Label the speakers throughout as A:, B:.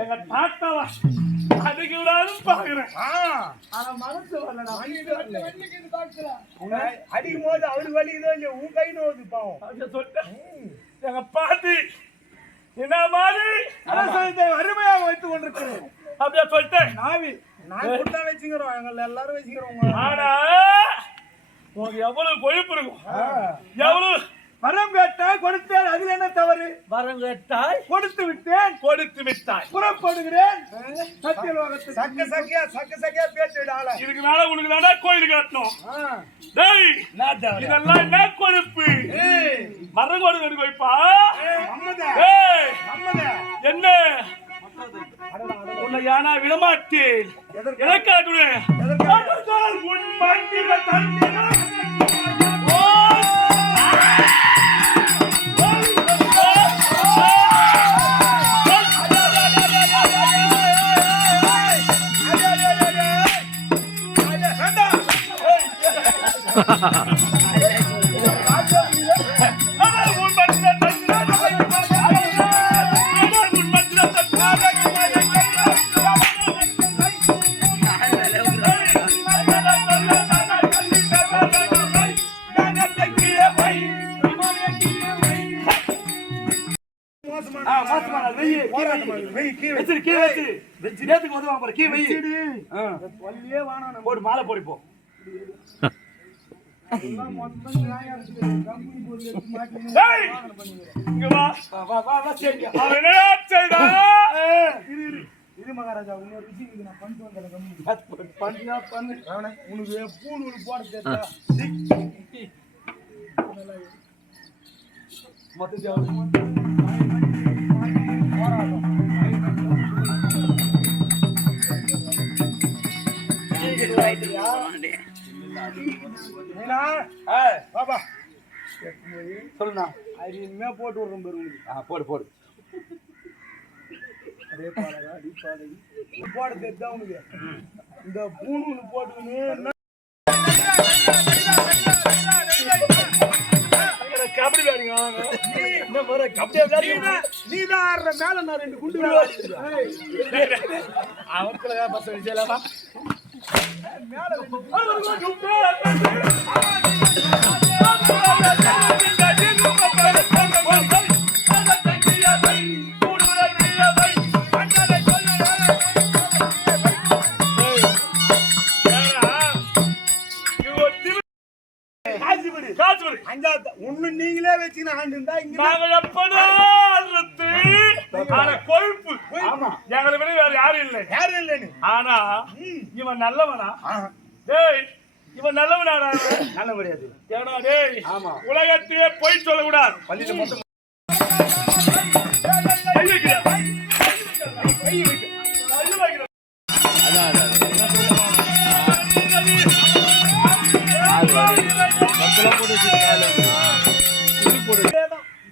A: எங்க தாத்தாவா அதுக்கு விடாதும் பாக்குறேன் ஆனா மனசு
B: உன்னை அடிக்கும் போது அவரு வலிக்குதோ இல்லையோ உன் கை நோவுது பாவம்.
A: சொல்லிட்டேன் எங்க பாட்டி என்ன மாதிரி
B: அரசாங்கத்தை அருமையாக வைத்துக் கொண்டிருக்கிறேன்
A: அப்படியே சொல்லிட்டேன்
B: நாவி நான் கூட வச்சுக்கிறோம். எங்களை எல்லாரும் வச்சுக்கிறோம்
A: ஆனா உனக்கு எவ்வளவு கொழுப்பு இருக்கும். எவ்வளவு
B: வரம் கேட்டால் கொடுத்தேன் அதில் என்ன தவறு?
A: வரம் கேட்டாய்
B: கொடுத்து விட்டேன்.
A: கொடுத்து விட்டாய்.
B: புறப்படுகிறேன். சத்தியலோகத்தில் சக்க சக்கையா சக்க சக்கையா ஆள
A: இதுக்கு மேல உனக்கு தானே கோயில் காட்டணும். டேய் இதெல்லாம் என்ன கொழுப்பு மரம் கொடு கொடு வைப்பா என்ன? உன்னை யானா விடமாட்டேன். எதற்காக உன் மண்டில தந்திரம் நேத்துக்கு உதவாம கீ வெயி. போடு, மாலை போடு
B: இது மகாராஜா இன்னொரு விஷயம் நான் பண்ணிட்டு வந்துடுறேன் பண்ணியா பண்ணு உனக்கு பூணு போட பாப்பா
A: சொல்லுண்ணா.
B: அருமையா போட்டு விடுறோம் பாரு உனக்கு
A: ஆ, போடு போடு.
B: அதே பாடகா அடி பாடகி இது போட தெரியுதா உனக்கு இந்த பூணு போட்டுக்கின்னு
A: அங்க கபடி விளையாடுங்க.
B: நீ தான் ஆடுற மேல நான் ரெண்டு குண்டு
A: அவருக்குள்ள பஸ் வச்சலவா
B: அஞ்சாவது ஒண்ணு நீங்களே வச்சுக்கின ஆண்டு இருந்தா இங்க
A: ஆனா கொழுப்பு. எங்களை விட வேற யாரும் இல்லை.
B: யாரும் இல்லைன்னு.
A: ஆனா இவன் நல்லவனா? டேய் இவன் நல்லவனாடா?
B: நல்ல முடியாது.
A: ஏடா டேய் உலகத்தையே பொய் சொல்லக்கூடாது.
B: பள்ளியில
A: வைக்கிறா.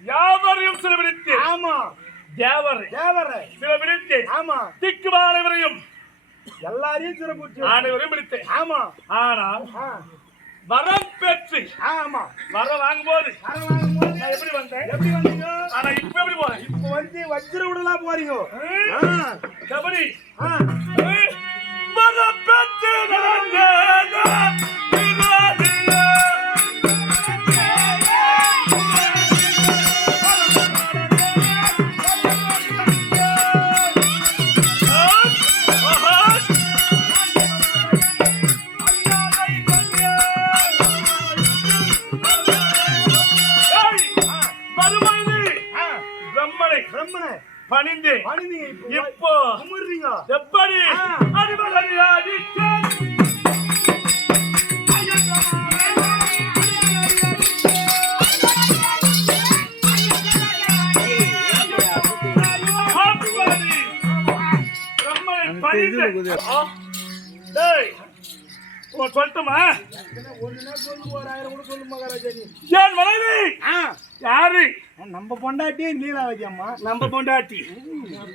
A: யாவரையும் சிலபிடித்து
B: ஆமா
A: தேவரை.
B: தேவரை
A: சிலபிடித்து
B: ஆமா.
A: திக்கு அனைவரையும்
B: எல்லாரையும் சிறப்பு
A: அனைவரையும் பிடித்து
B: ஆமா.
A: ஆனால் வரம் பெற்று
B: ஆமா.
A: வரம் வாங்கும்போது எப்படி வந்தேன்?
B: எப்படி வந்தீங்க?
A: ஆனா இப்ப எப்படி போறேன்?
B: இப்ப வந்து வஜ்ர விடலாம் போறீங்க.
A: கபடி. சொல்லட்டுமா? என் மனைவி
B: ஆ,
A: யாரு?
B: நம்ம பொண்டாட்டி அம்மா
A: நம்ம பொண்டாட்டி.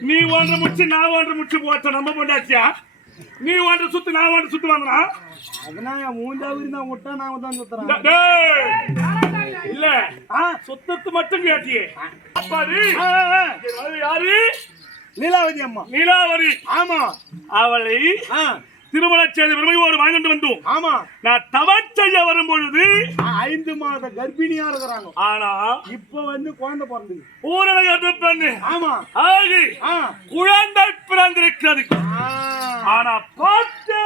A: நீ ஒன்று முச்சு நான் ஒன்று முச்சு போட்ட நம்ம பொண்டாட்டியா? நீ ஒன்று சுத்து நான் ஒன்று சுத்து வாங்கினா
B: அதனால என் மூஞ்சா விருந்தா விட்டா நாம தான் சுத்துறோம்.
A: இல்ல
B: ஆ,
A: சுத்தத்து மட்டும் கேட்டியே. அப்பாடி. யாரு?
B: லீலாவதி அம்மா.
A: நீலாவரி
B: ஆமா.
A: அவளை திருமண செய்த பெருமையோடு வாழ்ந்துட்டு வந்தோம்.
B: ஆமா.
A: நான் தவம் செய்ய வரும் பொழுது
B: ஐந்து மாத கர்ப்பிணியா இருக்கிறாங்க.
A: ஆனா
B: இப்ப வந்து குழந்தை பிறந்தது
A: ஊரக பெண்ணு.
B: ஆமா.
A: ஆகி குழந்தை பிறந்திருக்கிறது. ஆனா பார்த்தேன்
B: என்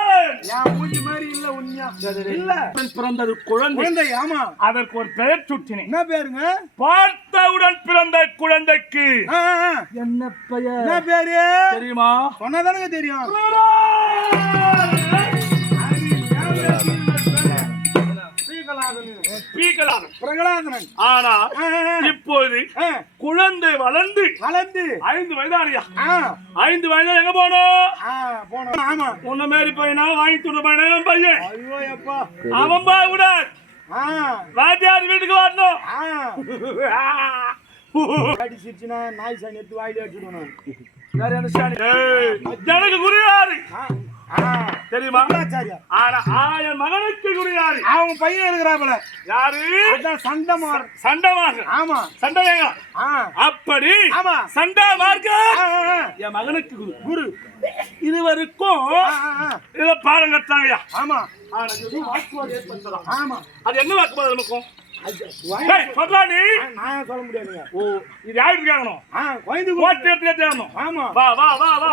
B: மூஞ்சி மாதிரி இல்ல உண்மையா? இல்ல.
A: பிறந்தது குழந்தை.
B: குழந்தை ஆமா.
A: அதற்கு ஒரு பெயர் சுட்டினேன்
B: என்ன பேருங்க?
A: பார்த்தவுடன் பிறந்த குழந்தைக்கு. என்ன பெயர்?
B: என்ன பேரு?
A: தெரியுமா?
B: சொன்னதானுங்க தெரியும்.
A: ஆனா. இப்போது குழந்தை வளர்ந்து
B: வளர்ந்து.
A: ஐந்து வயதானியா ஐந்து வயதா எங்க போனோம்
B: போனோம். ஆமா.
A: உன்ன மாரி பையனா? வாங்கி துண்ண பையனா? பையன். அவன் பா கூட.
B: ஆ.
A: வாத்தியார் வீட்டுக்கு வரணும்.
B: அடிச்சிருச்சுன்னா நாய் சாணி எடுத்து வாயில.
A: ஏய், எனக்கு குரு யாரு
B: ஆ, ஆ.
A: தெரியுமா. ஆனா ஆ, என் மகனுக்கு குரு யாரு
B: அவன் பையன் இருக்கிறாப்புல.
A: யாரு?
B: அதான் சண்டை மாறு
A: சண்டமாக
B: ஆமா.
A: சண்டையா அப்படி
B: ஆமா.
A: சண்டா மார்க்க. என் மகனுக்கு குரு.
B: குரு. ஆ.
A: இத பாடம்
B: ஆமா. ஆமா.
A: அது என்ன வாக்குவாதம்
B: நான் சொல்ல முடியாதுங்க?
A: ஓ இது யாருக்கு கேட்கணும்
B: ஆ குழந்தை
A: ஓட்டு எடுத்து கேட்கணும்
B: ஆமா.
A: வா வா வா வா.